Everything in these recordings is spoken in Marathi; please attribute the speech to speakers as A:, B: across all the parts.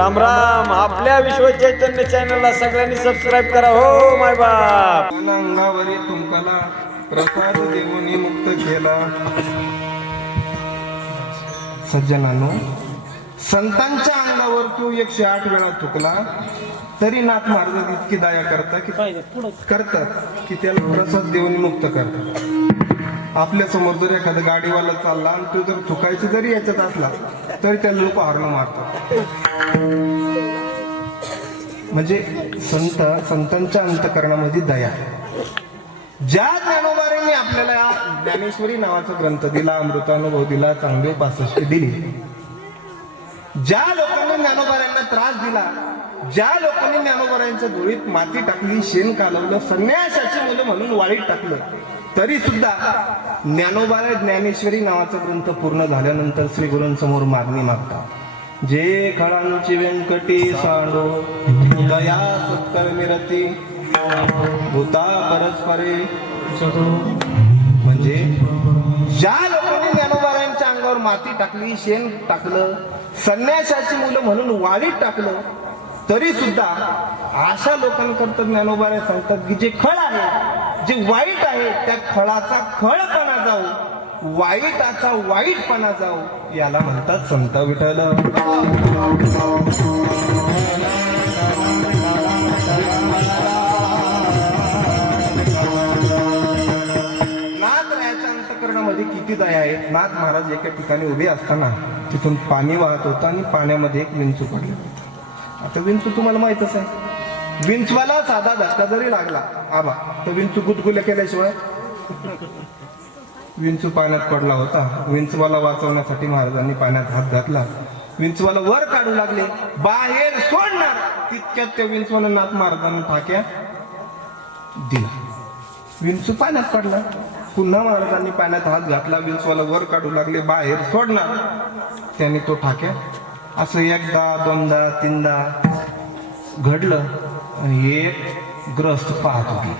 A: राम राम. आपल्या विश्व चैतन्य चॅनलला सगळ्यांनी सबस्क्राईब करा. हो माय बाप.
B: अंगावरी तुमकाला प्रसाद देऊनी मुक्त केला. सज्जनानो संतांच्या अंगावर तो एकशे आठ वेळा चुकला तरी नाथ महाराज इतकी दया करता की करतात की त्याला प्रसाद देऊन मुक्त करतात. आपल्यासमोर जर एखादा गाडीवाला चालला आणि तो जर चुकायचं जरी याच्यात असला तरी त्याला लोक हॉर्न मारतात. म्हणजे संत संतांच्या अंतकरणामध्ये दया. ज्या ज्ञानोबारांनी आपल्याला या ज्ञानेश्वरी नावाचा ग्रंथ दिला अमृतानुभव दिला चांगली पासष्टी दिली. ज्या लोकांनी ज्ञानोबारांना त्रास दिला ज्या लोकांनी ज्ञानोबारांच्या धुळीत माती टाकली शेण कालवलं संन्यासाची मुलं म्हणून वाळीत टाकलं तरी सुद्धा ज्ञानोबाला ज्ञानेश्वरी नावाचा ग्रंथ पूर्ण झाल्यानंतर श्री गुरूंसमोर मागणी मागतात जे खळांची व्यंकटी सांडो दया सत्कर निरती भूता परस्परे. म्हणजे ज्या लोकांनी ज्ञानोबारांच्या अंगावर माती टाकली शेण टाकलं संन्यासाची मुलं म्हणून वाळीत टाकलं तरी सुद्धा अशा लोकांकरता ज्ञानोबारे सांगतात की जे खळ आहे जे वाईट आहे त्या खळाचा खळपणा जाऊ वाईटाचा वाईटपणा जाऊ याला म्हणतात संत विठ्ठल. नाथ रायाच्या अंतकरणामध्ये किती दया आहे? नाथ महाराज एका ठिकाणी उभे असताना तिथून पाणी वाहत होतं आणि पाण्यामध्ये एक विंचू पडले आता विंचू तुम्हाला माहितच आहे. विंचवाला साधा धक्का जरी लागला आबा तर विंचू गुदगुल्या केल्याशिवाय. विंचू पाण्यात पडला होता. विंचवाला वाचवण्यासाठी महाराजांनी पाण्यात हात घातला. विंचवाला वर काढू लागले. बाहेर सोडणार. तितक्यात त्या विंचवाला नाथ महाराजांनी फाक्या दिला. विंचू पाण्यात पडला. पुन्हा महाराजांनी पाण्यात हात घातला. विंचवाला वर काढू लागले. बाहेर सोडणार. त्याने तो ठाक्या असं एकदा दोनदा तीनदा घडलं. आणि एक ग्रस्त पाहत होती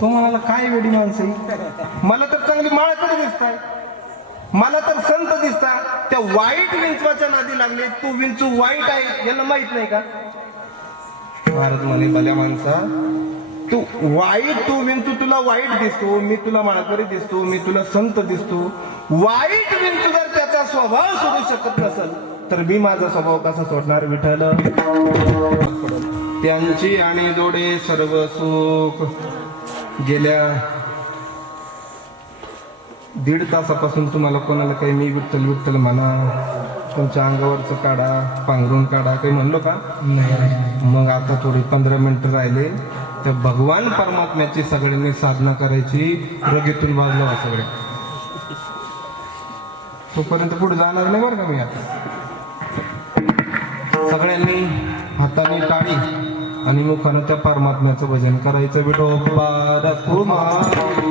B: तो म्हणाला काय वेडी माणसं मला तर चांगली माळकडे दिसताय. मला तर संत दिसता त्या वाईट विंचवाच्या नादी लागले. तू विंचू वाईट आहे यांना माहीत नाही का? भारत म्हणे भल्या माणसा तू वाईट तू विंचू तुला वाईट दिसतो. मी तुला माळकरी दिसतो. मी तुला संत दिसतो. वाईट विंचू जर त्याचा स्वभाव सोडू शकत नसल तर मी माझा स्वभाव कसा सोडणार विठ्ठल? त्यांची आणि जोडे सर्व सुख. गेल्या दीड तासापासून तुम्हाला कोणाला काही मी विठ्ठल विठ्ठल म्हणा तुमच्या अंगावरचं काढा पांघरून काढा काही म्हणलो का? मग आता थोडी पंधरा मिनिटं राहिले. त्या भगवान परमात्म्याची सगळ्यांनी साधना करायची. रगेतून बाजला व्हा सगळे. तोपर्यंत पुढे जाणार नाही बरं का मी आता? सगळ्यांनी हाताने टाळी आणि मुखानं त्या परमात्म्याचं भजन करायचं विठोबा रखुमाई.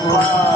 C: Oh,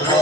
C: Bye.